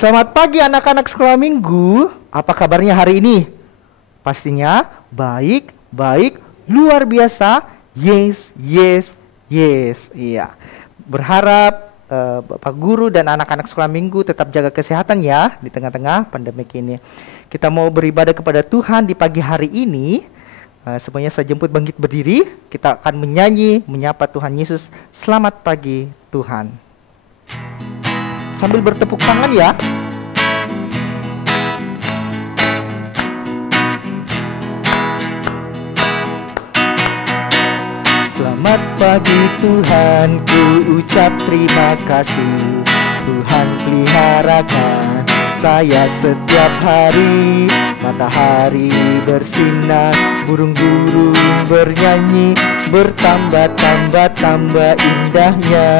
Selamat pagi anak-anak sekolah minggu. Apa kabarnya hari ini? Pastinya baik, luar biasa. Yes, yes, yes. Iya. Berharap Bapak guru dan anak-anak sekolah minggu tetap jaga kesehatan ya di tengah-tengah pandemik ini. Kita mau beribadah kepada Tuhan di pagi hari ini. Semuanya saya jemput bangkit berdiri. Kita akan menyanyi, menyapa Tuhan Yesus. Selamat pagi Tuhan. Sambil bertepuk tangan ya. Selamat pagi Tuhan, ku ucap terima kasih. Tuhan peliharakan saya setiap hari. Matahari bersinar, burung-burung bernyanyi, bertambah indahnya.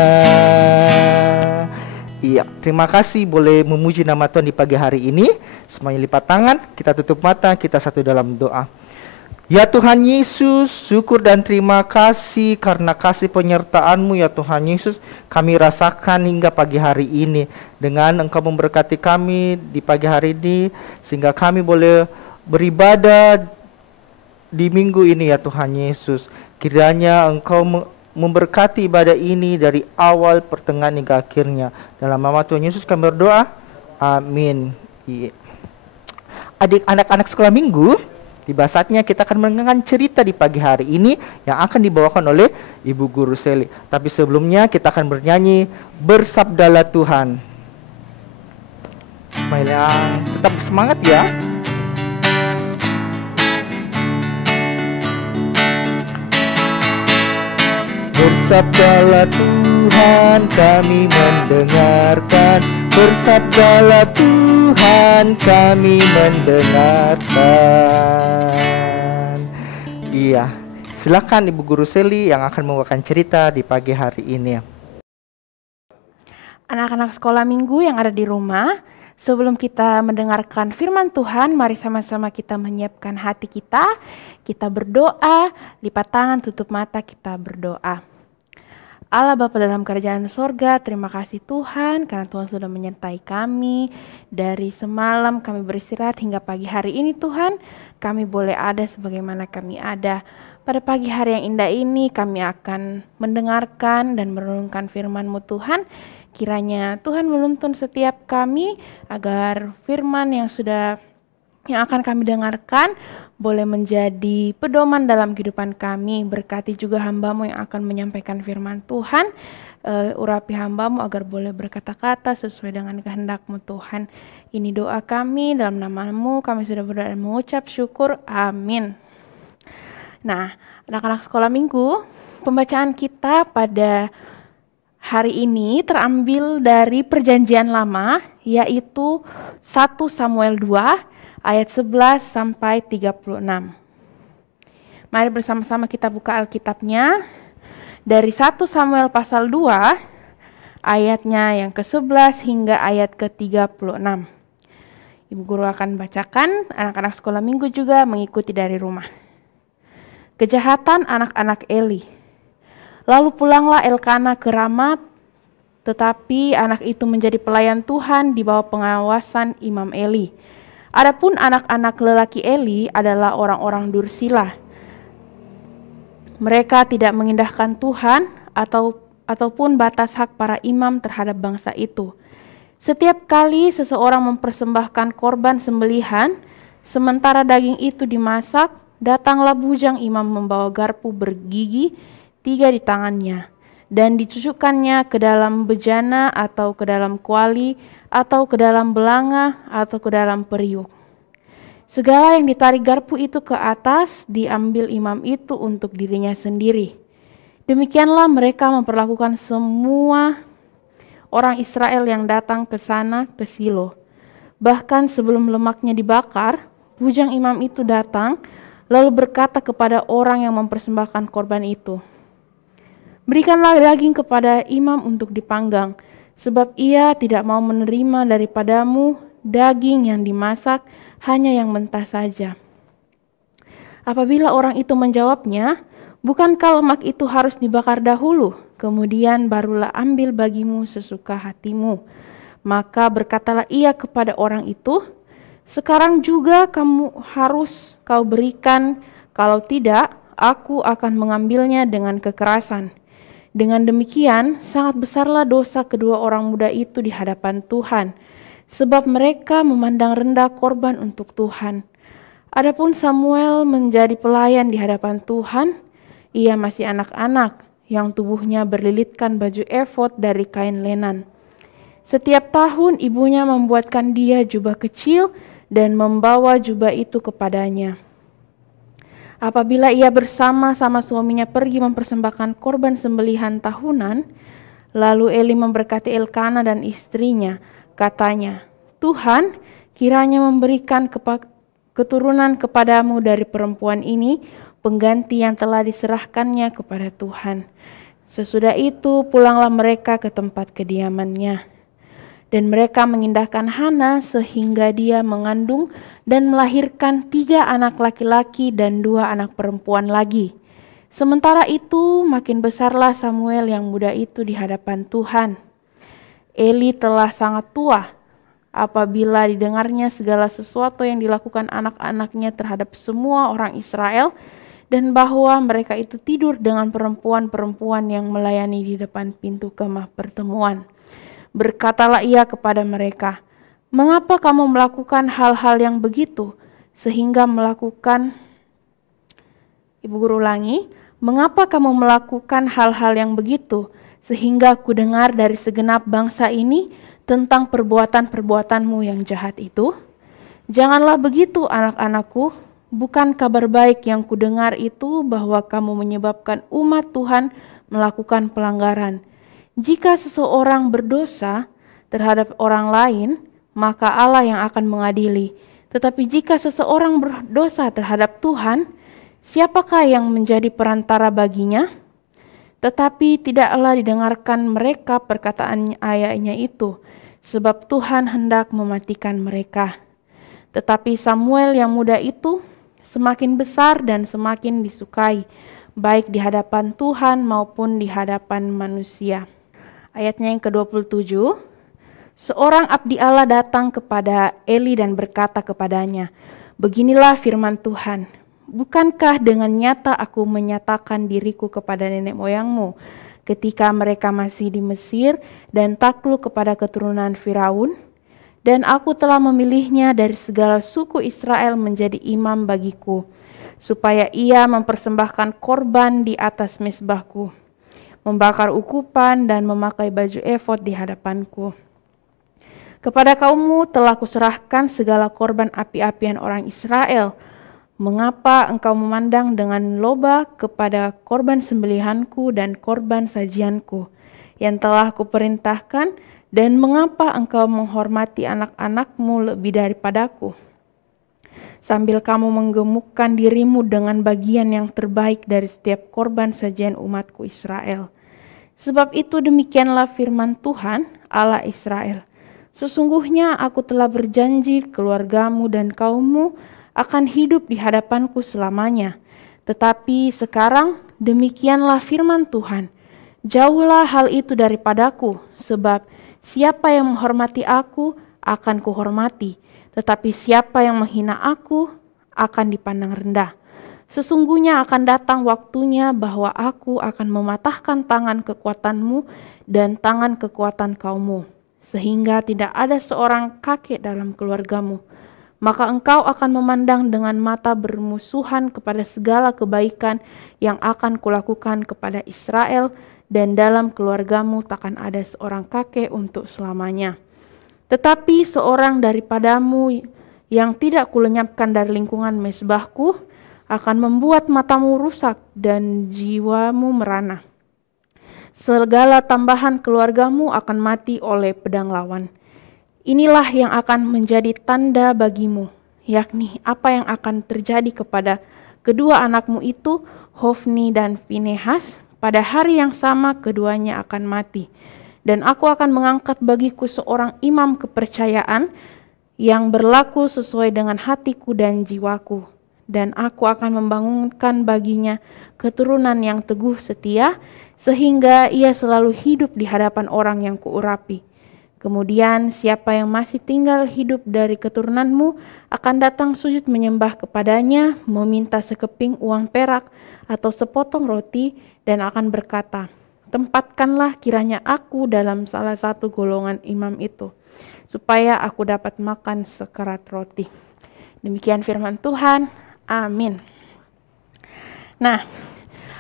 Iya, terima kasih boleh memuji nama Tuhan di pagi hari ini. Semuanya lipat tangan, kita tutup mata, kita satu dalam doa. Ya Tuhan Yesus, syukur dan terima kasih karena kasih penyertaan-Mu ya Tuhan Yesus. Kami rasakan hingga pagi hari ini. Dengan Engkau memberkati kami di pagi hari ini, sehingga kami boleh beribadah di minggu ini ya Tuhan Yesus. Kiranya Engkau memberkati ibadah ini dari awal, pertengahan hingga akhirnya. Dalam nama Tuhan Yesus kami berdoa. Amin. Adik anak-anak sekolah minggu, tiba saatnya kita akan mendengarkan cerita di pagi hari ini yang akan dibawakan oleh Ibu Guru Seli. Tapi sebelumnya kita akan bernyanyi Bersabdalah Tuhan. Semuanya tetap semangat ya. Bersabdalah Tuhan, kami mendengarkan. Bersabdalah Tuhan, kami mendengarkan. Iya, silakan Ibu Guru Seli yang akan membawakan cerita di pagi hari ini. Anak-anak sekolah minggu yang ada di rumah, sebelum kita mendengarkan firman Tuhan, mari sama-sama kita menyiapkan hati kita berdoa, lipat tangan, tutup mata, kita berdoa. Allah Bapa dalam kerajaan sorga, terima kasih Tuhan karena Tuhan sudah menyertai kami. Dari semalam kami beristirahat hingga pagi hari ini Tuhan, kami boleh ada sebagaimana kami ada. Pada pagi hari yang indah ini kami akan mendengarkan dan merenungkan firman-Mu Tuhan. Kiranya Tuhan menuntun setiap kami agar firman yang akan kami dengarkan boleh menjadi pedoman dalam kehidupan kami. Berkati juga hamba-Mu yang akan menyampaikan firman Tuhan. Urapi hamba-Mu agar boleh berkata-kata sesuai dengan kehendak-Mu Tuhan. Ini doa kami dalam nama-Mu, kami sudah berdoa dan mengucap syukur. Amin. Nah, anak-anak sekolah minggu, pembacaan kita pada hari ini terambil dari Perjanjian Lama, yaitu 1 Samuel 2 ayat 11 sampai 36. Mari bersama-sama kita buka Alkitabnya dari 1 Samuel pasal 2 ayatnya yang ke-11 hingga ayat ke-36. Ibu guru akan bacakan, anak-anak sekolah minggu juga mengikuti dari rumah. Kejahatan anak-anak Eli. Lalu pulanglah Elkana ke Ramat, tetapi anak itu menjadi pelayan Tuhan di bawah pengawasan Imam Eli. Adapun anak-anak lelaki Eli adalah orang-orang dursila. Mereka tidak mengindahkan Tuhan ataupun batas hak para imam terhadap bangsa itu. Setiap kali seseorang mempersembahkan korban sembelihan, sementara daging itu dimasak, datanglah bujang imam membawa garpu bergigi 3 di tangannya, dan dicucukkannya ke dalam bejana atau ke dalam kuali, atau ke dalam belanga, atau ke dalam periuk. Segala yang ditarik garpu itu ke atas, diambil imam itu untuk dirinya sendiri. Demikianlah mereka memperlakukan semua orang Israel yang datang ke sana ke Silo. Bahkan sebelum lemaknya dibakar, bujang imam itu datang, lalu berkata kepada orang yang mempersembahkan korban itu, "Berikanlah daging kepada imam untuk dipanggang, sebab ia tidak mau menerima daripadamu daging yang dimasak, hanya yang mentah saja." Apabila orang itu menjawabnya, "Bukankah lemak itu harus dibakar dahulu, kemudian barulah ambil bagimu sesuka hatimu?" Maka berkatalah ia kepada orang itu, sekarang juga kau berikan, kalau tidak, aku akan mengambilnya dengan kekerasan. Dengan demikian, sangat besarlah dosa kedua orang muda itu di hadapan Tuhan, sebab mereka memandang rendah korban untuk Tuhan. Adapun Samuel menjadi pelayan di hadapan Tuhan, ia masih anak-anak yang tubuhnya berlilitkan baju efod dari kain lenan. Setiap tahun ibunya membuatkan dia jubah kecil dan membawa jubah itu kepadanya. Apabila ia bersama-sama suaminya pergi mempersembahkan korban sembelihan tahunan, lalu Eli memberkati Elkana dan istrinya, katanya, Tuhan kiranya memberikan keturunan kepadamu dari perempuan ini, pengganti yang telah diserahkannya kepada Tuhan. Sesudah itu pulanglah mereka ke tempat kediamannya. Dan mereka mengindahkan Hana sehingga dia mengandung dan melahirkan 3 anak laki-laki dan 2 anak perempuan lagi. Sementara itu makin besarlah Samuel yang muda itu di hadapan Tuhan. Eli telah sangat tua apabila didengarnya segala sesuatu yang dilakukan anak-anaknya terhadap semua orang Israel, dan bahwa mereka itu tidur dengan perempuan-perempuan yang melayani di depan pintu kemah pertemuan. Berkatalah ia kepada mereka, mengapa kamu melakukan hal-hal yang begitu, sehingga mengapa kamu melakukan hal-hal yang begitu, sehingga ku dengar dari segenap bangsa ini tentang perbuatan-perbuatanmu yang jahat itu? Janganlah begitu anak-anakku, bukan kabar baik yang ku dengar itu bahwa kamu menyebabkan umat Tuhan melakukan pelanggaran. Jika seseorang berdosa terhadap orang lain, maka Allah yang akan mengadili. Tetapi jika seseorang berdosa terhadap Tuhan, siapakah yang menjadi perantara baginya? Tetapi tidaklah didengarkan mereka perkataan ayahnya itu, sebab Tuhan hendak mematikan mereka. Tetapi Samuel yang muda itu semakin besar dan semakin disukai, baik di hadapan Tuhan maupun di hadapan manusia. Ayatnya yang ke-27, seorang abdi Allah datang kepada Eli dan berkata kepadanya, beginilah firman Tuhan, bukankah dengan nyata aku menyatakan diriku kepada nenek moyangmu ketika mereka masih di Mesir dan takluk kepada keturunan Firaun? Dan aku telah memilihnya dari segala suku Israel menjadi imam bagiku, supaya ia mempersembahkan korban di atas mezbahku, membakar ukupan dan memakai baju efod di hadapanku. Kepada kaummu telah kuserahkan segala korban api-apian orang Israel. Mengapa engkau memandang dengan loba kepada korban sembelihanku dan korban sajianku yang telah kuperintahkan, dan mengapa engkau menghormati anak-anakmu lebih daripadaku? Sambil kamu menggemukkan dirimu dengan bagian yang terbaik dari setiap korban sajian umatku Israel. Sebab itu demikianlah firman Tuhan Allah Israel. Sesungguhnya aku telah berjanji keluargamu dan kaummu akan hidup di hadapanku selamanya. Tetapi sekarang demikianlah firman Tuhan. Jauhlah hal itu daripadaku, sebab siapa yang menghormati aku akan kuhormati. Tetapi siapa yang menghina aku akan dipandang rendah. Sesungguhnya akan datang waktunya bahwa aku akan mematahkan tangan kekuatanmu dan tangan kekuatan kaummu, sehingga tidak ada seorang kakek dalam keluargamu. Maka engkau akan memandang dengan mata bermusuhan kepada segala kebaikan yang akan kulakukan kepada Israel, dan dalam keluargamu takkan ada seorang kakek untuk selamanya. Tetapi seorang daripadamu yang tidak kulenyapkan dari lingkungan mezbahku akan membuat matamu rusak dan jiwamu merana. Segala tambahan keluargamu akan mati oleh pedang lawan. Inilah yang akan menjadi tanda bagimu, yakni apa yang akan terjadi kepada kedua anakmu itu, Hofni dan Finehas. Pada hari yang sama keduanya akan mati. Dan aku akan mengangkat bagiku seorang imam kepercayaan yang berlaku sesuai dengan hatiku dan jiwaku. Dan aku akan membangunkan baginya keturunan yang teguh setia, sehingga ia selalu hidup di hadapan orang yang kuurapi. Kemudian siapa yang masih tinggal hidup dari keturunanmu akan datang sujud menyembah kepadanya, meminta sekeping uang perak atau sepotong roti, dan akan berkata, tempatkanlah kiranya aku dalam salah satu golongan imam itu, supaya aku dapat makan sekerat roti. Demikian firman Tuhan. Amin. Nah,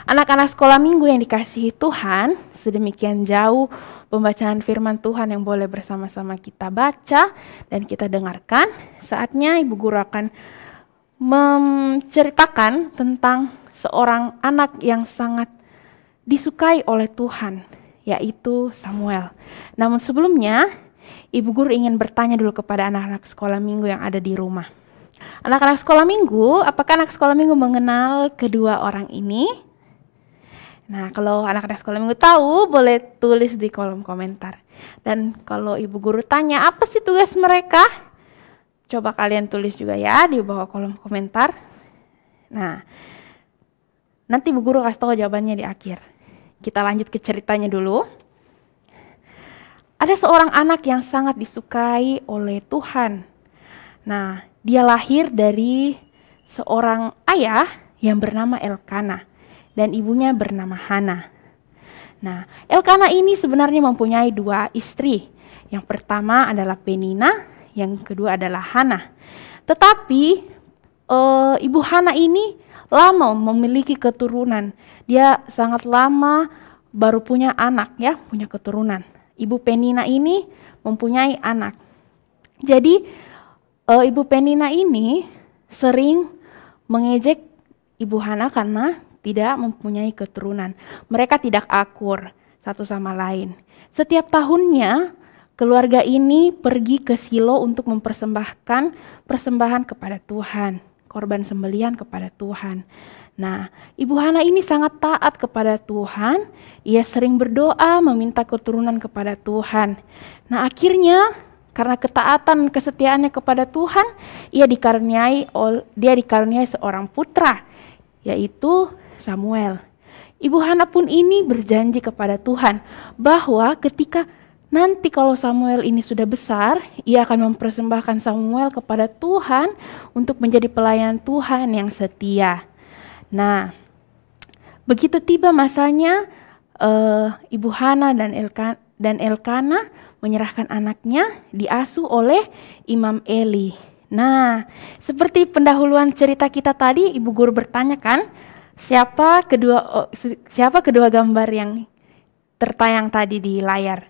anak-anak sekolah minggu yang dikasihi Tuhan, sedemikian jauh pembacaan firman Tuhan yang boleh bersama-sama kita baca dan kita dengarkan. Saatnya Ibu Guru akan menceritakan tentang seorang anak yang sangat disukai oleh Tuhan, yaitu Samuel. Namun sebelumnya, Ibu Guru ingin bertanya dulu kepada anak-anak sekolah minggu yang ada di rumah. Anak-anak sekolah minggu, apakah anak sekolah minggu mengenal kedua orang ini? Nah, kalau anak-anak sekolah minggu tahu, boleh tulis di kolom komentar. Dan kalau Ibu Guru tanya, apa sih tugas mereka? Coba kalian tulis juga ya di bawah kolom komentar. Nah, nanti Ibu Guru kasih tahu jawabannya di akhir. Kita lanjut ke ceritanya dulu. Ada seorang anak yang sangat disukai oleh Tuhan. Nah, dia lahir dari seorang ayah yang bernama Elkana dan ibunya bernama Hana. Nah, Elkana ini sebenarnya mempunyai dua istri. Yang pertama adalah Penina, yang kedua adalah Hana. Tetapi ibu Hana ini lama memiliki keturunan. Dia sangat lama baru punya anak, ya, punya keturunan. Ibu Penina ini mempunyai anak. Jadi ibu Penina ini sering mengejek ibu Hana karena tidak mempunyai keturunan. Mereka tidak akur satu sama lain. Setiap tahunnya keluarga ini pergi ke Silo untuk mempersembahkan persembahan kepada Tuhan, korban sembelihan kepada Tuhan. Nah, ibu Hana ini sangat taat kepada Tuhan. Ia sering berdoa meminta keturunan kepada Tuhan. Nah, akhirnya karena ketaatan kesetiaannya kepada Tuhan, dia dikaruniai seorang putra, yaitu Samuel. Ibu Hana pun ini berjanji kepada Tuhan bahwa ketika nanti kalau Samuel ini sudah besar, ia akan mempersembahkan Samuel kepada Tuhan untuk menjadi pelayan Tuhan yang setia. Nah, begitu tiba masanya, Ibu Hana dan Elkana menyerahkan anaknya diasuh oleh Imam Eli. Nah, seperti pendahuluan cerita kita tadi, Ibu Guru bertanyakan, siapa kedua gambar yang tertayang tadi di layar?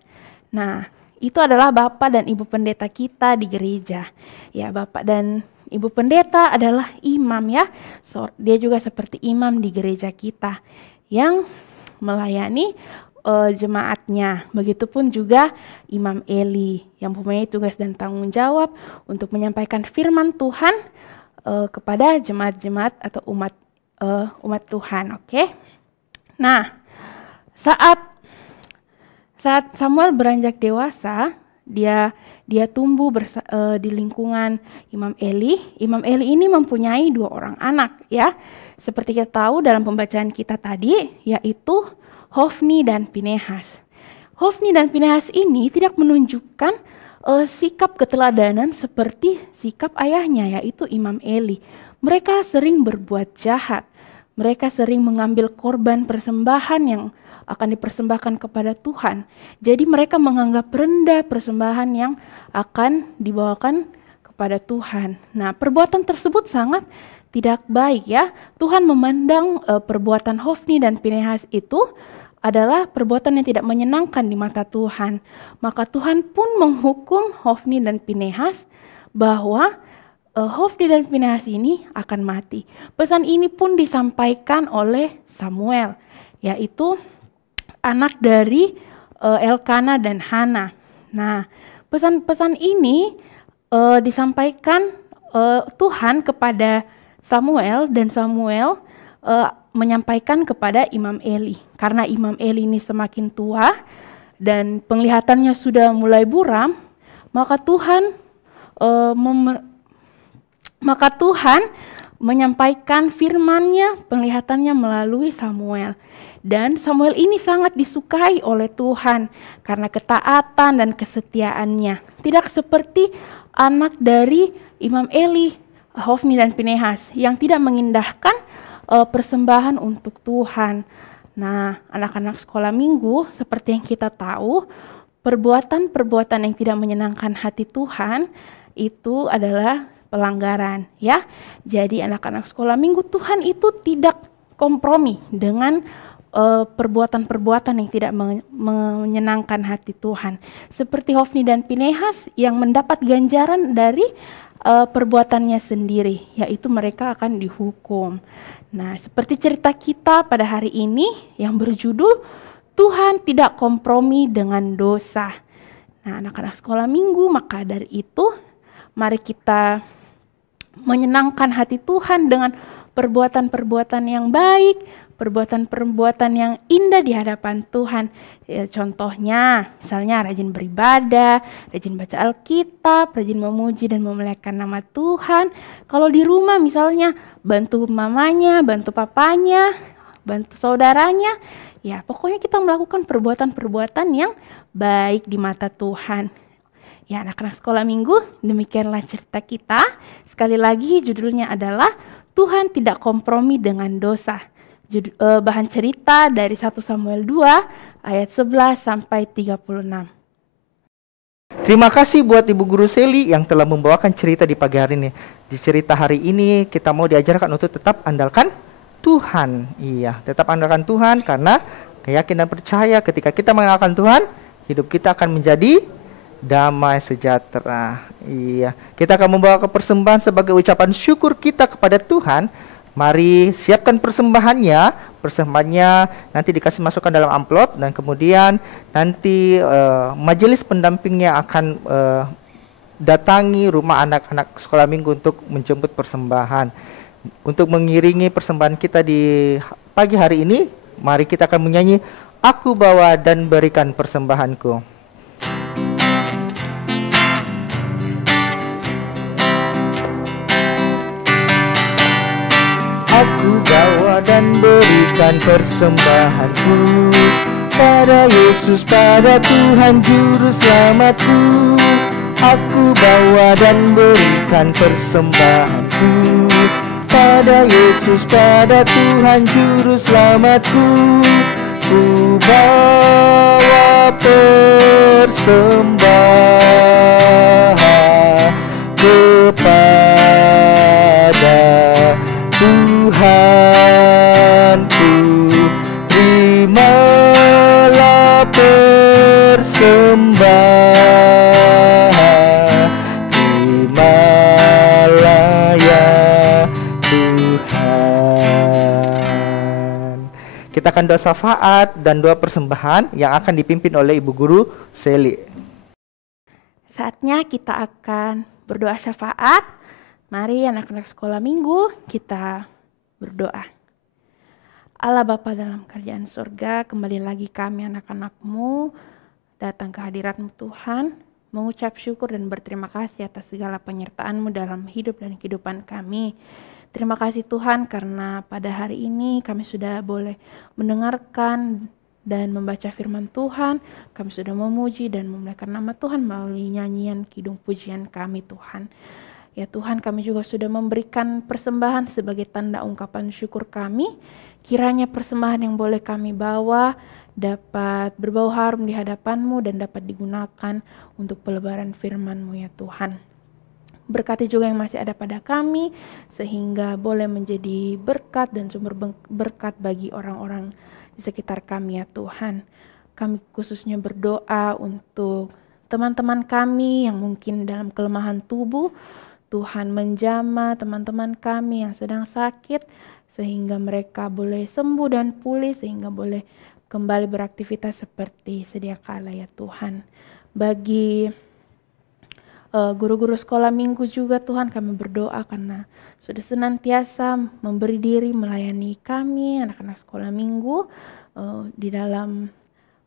Nah, itu adalah Bapak dan Ibu Pendeta kita di gereja. Ya, Bapak dan Ibu Pendeta adalah imam, ya. Dia juga seperti imam di gereja kita yang melayani jemaatnya. Begitupun juga Imam Eli yang mempunyai tugas dan tanggung jawab untuk menyampaikan firman Tuhan kepada jemaat-jemaat atau umat Tuhan. Oke. Nah, saat Samuel beranjak dewasa, dia tumbuh di lingkungan Imam Eli. Imam Eli ini mempunyai 2 orang anak, ya. Seperti kita tahu dalam pembacaan kita tadi, yaitu Hofni dan Pinehas. Hofni dan Pinehas ini tidak menunjukkan sikap keteladanan seperti sikap ayahnya, yaitu Imam Eli. Mereka sering berbuat jahat. Mereka sering mengambil korban persembahan yang akan dipersembahkan kepada Tuhan. Jadi mereka menganggap rendah persembahan yang akan dibawakan kepada Tuhan. Nah, perbuatan tersebut sangat tidak baik, ya. Tuhan memandang perbuatan Hofni dan Pinehas itu adalah perbuatan yang tidak menyenangkan di mata Tuhan. Maka Tuhan pun menghukum Hofni dan Pinehas bahwa Hofni dan Pinehas ini akan mati. Pesan ini pun disampaikan oleh Samuel, yaitu anak dari Elkana dan Hana. Nah, pesan-pesan ini disampaikan Tuhan kepada Samuel, dan Samuel menyampaikan kepada Imam Eli. Karena Imam Eli ini semakin tua dan penglihatannya sudah mulai buram, maka Tuhan menyampaikan firman-Nya, penglihatannya melalui Samuel. Dan Samuel ini sangat disukai oleh Tuhan karena ketaatan dan kesetiaannya. Tidak seperti anak dari Imam Eli, Hofni dan Pinehas yang tidak mengindahkan persembahan untuk Tuhan. Nah, anak-anak sekolah minggu seperti yang kita tahu, perbuatan-perbuatan yang tidak menyenangkan hati Tuhan itu adalah pelanggaran, ya. Jadi anak-anak sekolah minggu, Tuhan itu tidak kompromi dengan perbuatan-perbuatan yang tidak menyenangkan hati Tuhan. Seperti Hofni dan Pinehas yang mendapat ganjaran dari perbuatannya sendiri, yaitu mereka akan dihukum. Nah, seperti cerita kita pada hari ini yang berjudul Tuhan tidak kompromi dengan dosa. Nah, anak-anak sekolah minggu, maka dari itu mari kita menyenangkan hati Tuhan dengan perbuatan-perbuatan yang baik, perbuatan-perbuatan yang indah di hadapan Tuhan. Contohnya, misalnya rajin beribadah, rajin baca Alkitab, rajin memuji dan memuliakan nama Tuhan. Kalau di rumah misalnya, bantu mamanya, bantu papanya, bantu saudaranya. Ya, pokoknya kita melakukan perbuatan-perbuatan yang baik di mata Tuhan. Ya, anak-anak sekolah minggu, demikianlah cerita kita. Sekali lagi judulnya adalah Tuhan tidak kompromi dengan dosa. Bahan cerita dari 1 Samuel 2 ayat 11 sampai 36. Terima kasih buat Ibu Guru Seli yang telah membawakan cerita di pagi hari ini. Di cerita hari ini kita mau diajarkan untuk tetap andalkan Tuhan. Iya, tetap andalkan Tuhan karena keyakinan percaya ketika kita mengandalkan Tuhan, hidup kita akan menjadi damai sejahtera. Iya, kita akan membawa persembahan sebagai ucapan syukur kita kepada Tuhan. Mari siapkan persembahannya nanti dikasih masukkan dalam amplop dan kemudian nanti majelis pendampingnya akan datangi rumah anak-anak sekolah minggu untuk menjemput persembahan. Untuk mengiringi persembahan kita di pagi hari ini, mari kita akan menyanyi Aku bawa dan berikan persembahanku. Aku bawa dan berikan persembahanku pada Yesus, pada Tuhan Juru Selamatku. Aku bawa dan berikan persembahanku pada Yesus, pada Tuhan Juru Selamatku. Ku bawa persembahan kepada Tuhanku, terimalah persembahan, terimalah ya Tuhan. Kita akan doa syafaat dan doa persembahan yang akan dipimpin oleh Ibu Guru Seli. Saatnya kita akan berdoa syafaat. Mari anak-anak sekolah minggu kita berdoa. Allah Bapa dalam kerajaan surga, kembali lagi kami anak-anak-Mu datang ke hadirat-Mu Tuhan, mengucap syukur dan berterima kasih atas segala penyertaan-Mu dalam hidup dan kehidupan kami. Terima kasih Tuhan karena pada hari ini kami sudah boleh mendengarkan dan membaca firman Tuhan. Kami sudah memuji dan memuliakan nama Tuhan melalui nyanyian kidung pujian kami Tuhan. Ya Tuhan, kami juga sudah memberikan persembahan sebagai tanda ungkapan syukur kami. Kiranya persembahan yang boleh kami bawa dapat berbau harum di hadapan-Mu dan dapat digunakan untuk pelebaran firman-Mu ya Tuhan. Berkati juga yang masih ada pada kami, sehingga boleh menjadi berkat dan sumber berkat bagi orang-orang di sekitar kami ya Tuhan. Kami khususnya berdoa untuk teman-teman kami yang mungkin dalam kelemahan tubuh. Tuhan menjamah teman-teman kami yang sedang sakit, sehingga mereka boleh sembuh dan pulih, sehingga boleh kembali beraktivitas seperti sedia kala ya Tuhan. Bagi guru-guru sekolah minggu juga Tuhan, kami berdoa karena sudah senantiasa memberi diri melayani kami, anak-anak sekolah minggu, di dalam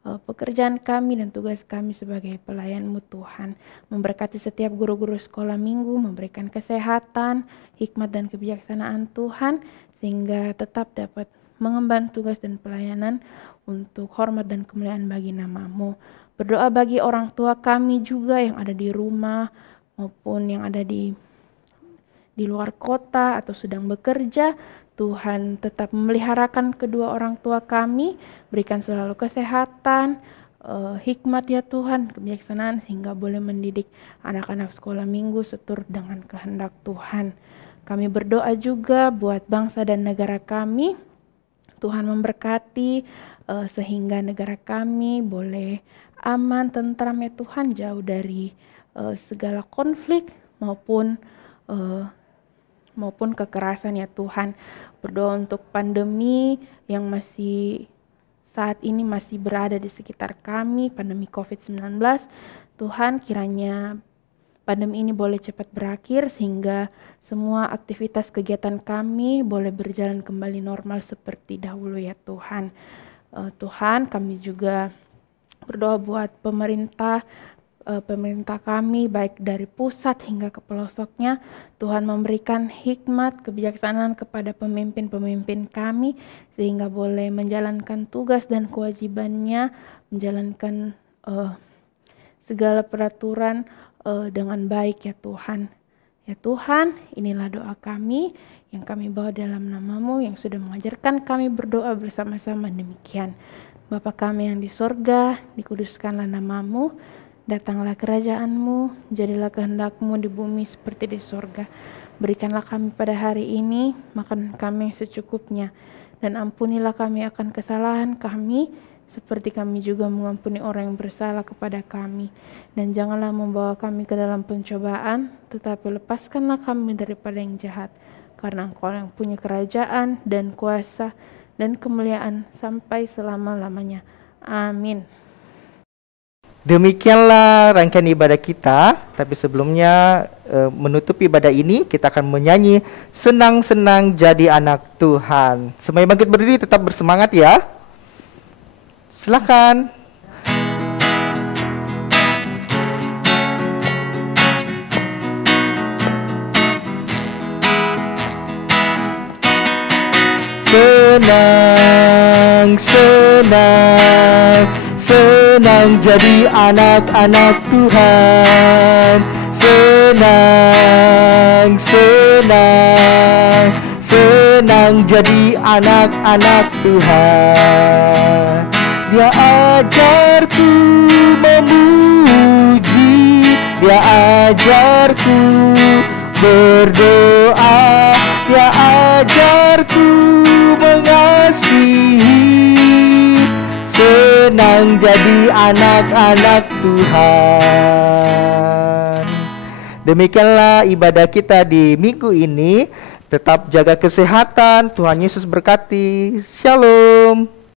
pekerjaan kami dan tugas kami sebagai pelayan-Mu Tuhan. Memberkati setiap guru-guru sekolah minggu, memberikan kesehatan, hikmat dan kebijaksanaan Tuhan, sehingga tetap dapat mengemban tugas dan pelayanan untuk hormat dan kemuliaan bagi nama-Mu. Berdoa bagi orang tua kami juga yang ada di rumah maupun yang ada di luar kota atau sedang bekerja. Tuhan tetap memeliharakan kedua orang tua kami, berikan selalu kesehatan, hikmat ya Tuhan, kebijaksanaan sehingga boleh mendidik anak-anak sekolah minggu seturut dengan kehendak Tuhan. Kami berdoa juga buat bangsa dan negara kami. Tuhan memberkati sehingga negara kami boleh aman, tentram ya Tuhan, jauh dari segala konflik maupun kekerasan ya Tuhan. Berdoa untuk pandemi yang masih saat ini masih berada di sekitar kami, pandemi COVID-19. Tuhan, kiranya pandemi ini boleh cepat berakhir sehingga semua aktivitas kegiatan kami boleh berjalan kembali normal seperti dahulu ya Tuhan. Tuhan, kami juga berdoa buat pemerintah kami baik dari pusat hingga ke pelosoknya. Tuhan memberikan hikmat, kebijaksanaan kepada pemimpin-pemimpin kami sehingga boleh menjalankan tugas dan kewajibannya, menjalankan segala peraturan dengan baik ya Tuhan. Ya Tuhan, inilah doa kami yang kami bawa dalam nama-Mu yang sudah mengajarkan kami berdoa bersama-sama demikian. Bapa kami yang di sorga, dikuduskanlah nama-Mu, datanglah kerajaan-Mu, jadilah kehendak-Mu di bumi seperti di sorga. Berikanlah kami pada hari ini makan kami yang secukupnya, dan ampunilah kami akan kesalahan kami, seperti kami juga mengampuni orang yang bersalah kepada kami. Dan janganlah membawa kami ke dalam pencobaan, tetapi lepaskanlah kami daripada yang jahat. Karena Engkau yang punya kerajaan dan kuasa dan kemuliaan sampai selama-lamanya. Amin. Demikianlah rangkaian ibadah kita. Tapi sebelumnya menutup ibadah ini, kita akan menyanyi Senang-senang jadi anak Tuhan. Semuanya bangkit berdiri, tetap bersemangat ya. Silakan. Senang, senang, senang jadi anak-anak Tuhan. Senang, senang, senang jadi anak-anak Tuhan. Dia ajarku memuji, Dia ajarku berdoa, Dia ajarku mengasihi. Senang jadi anak-anak Tuhan. Demikianlah ibadah kita di minggu ini. Tetap jaga kesehatan. Tuhan Yesus berkati. Shalom.